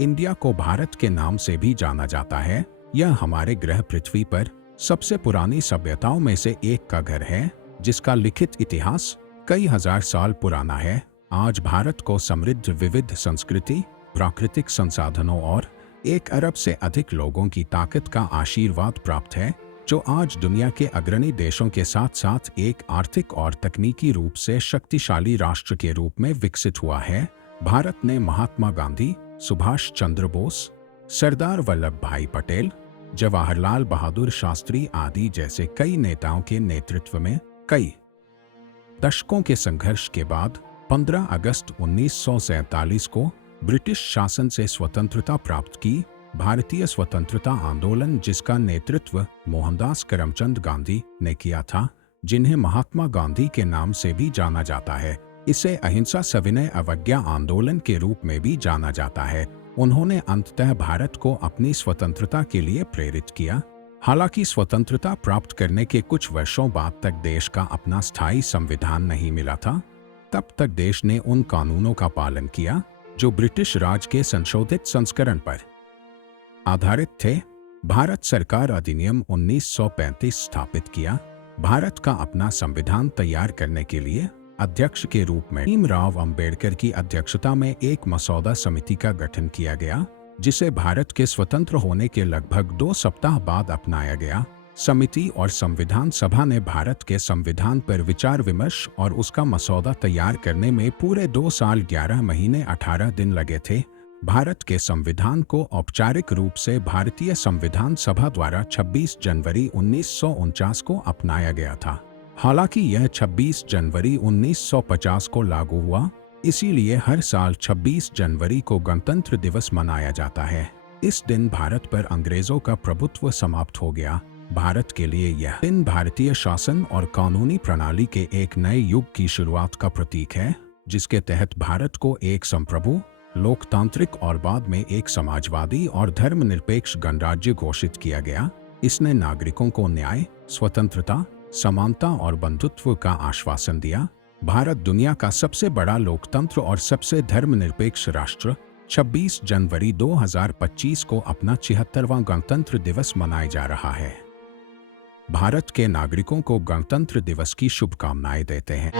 India को भारत के नाम से भी जाना जाता है। यह हमारे ग्रह पृथ्वी पर सबसे पुरानी सभ्यताओं में से एक का घर है, जिसका लिखित इतिहास कई हजार साल पुराना है। आज भारत को समृद्ध विविध संस्कृति, प्राकृतिक संसाधनों और 1 अरब से अधिक लोगों की ताकत का आशीर्वाद प्राप्त है, जो आज दुनिया के अग्रणी देशों के साथ साथ एक आर्थिक और तकनीकी रूप से शक्तिशाली राष्ट्र के रूप में विकसित हुआ है। भारत ने महात्मा गांधी, सुभाष चंद्र बोस, सरदार वल्लभ भाई पटेल, जवाहरलाल बहादुर शास्त्री आदि जैसे कई नेताओं के नेतृत्व में कई दशकों के संघर्ष के बाद 15 अगस्त 1947 को ब्रिटिश शासन से स्वतंत्रता प्राप्त की। भारतीय स्वतंत्रता आंदोलन, जिसका नेतृत्व मोहनदास करमचंद गांधी ने किया था, जिन्हें महात्मा गांधी के नाम से भी जाना जाता है, इसे अहिंसा सविनय अवज्ञा आंदोलन के रूप में भी जाना जाता है। उन्होंने अंततः भारत को अपनी स्वतंत्रता के लिए प्रेरित किया। हालांकि स्वतंत्रता प्राप्त करने के कुछ वर्षों बाद तक देश का अपना स्थायी संविधान नहीं मिला था। तब तक देश ने उन कानूनों का पालन किया जो ब्रिटिश राज के संशोधित संस्करण पर आधारित थे। भारत सरकार अधिनियम 1935 स्थापित किया। भारत का अपना संविधान तैयार करने के लिए अध्यक्ष के रूप में भीमराव अंबेडकर की अध्यक्षता में एक मसौदा समिति का गठन किया गया, जिसे भारत के स्वतंत्र होने के लगभग 2 सप्ताह बाद अपनाया गया। समिति और संविधान सभा ने भारत के संविधान पर विचार विमर्श और उसका मसौदा तैयार करने में पूरे 2 साल 11 महीने 18 दिन लगे थे। भारत के संविधान को औपचारिक रूप से भारतीय संविधान सभा द्वारा 26 जनवरी 1949 को अपनाया गया था। हालांकि यह 26 जनवरी 1950 को लागू हुआ, इसीलिए हर साल 26 जनवरी को गणतंत्र दिवस मनाया जाता है। इस दिन भारत पर अंग्रेजों का प्रभुत्व समाप्त हो गया। भारत के लिए यह दिन भारतीय शासन और कानूनी प्रणाली के एक नए युग की शुरुआत का प्रतीक है, जिसके तहत भारत को एक संप्रभु, लोकतांत्रिक और बाद में एक समाजवादी और धर्मनिरपेक्ष गणराज्य घोषित किया गया। इसने नागरिकों को न्याय, स्वतंत्रता, समानता और बंधुत्व का आश्वासन दिया। भारत दुनिया का सबसे बड़ा लोकतंत्र और सबसे धर्मनिरपेक्ष राष्ट्र 26 जनवरी 2025 को अपना 76वां गणतंत्र दिवस मनाया जा रहा है। भारत के नागरिकों को गणतंत्र दिवस की शुभकामनाएं देते हैं।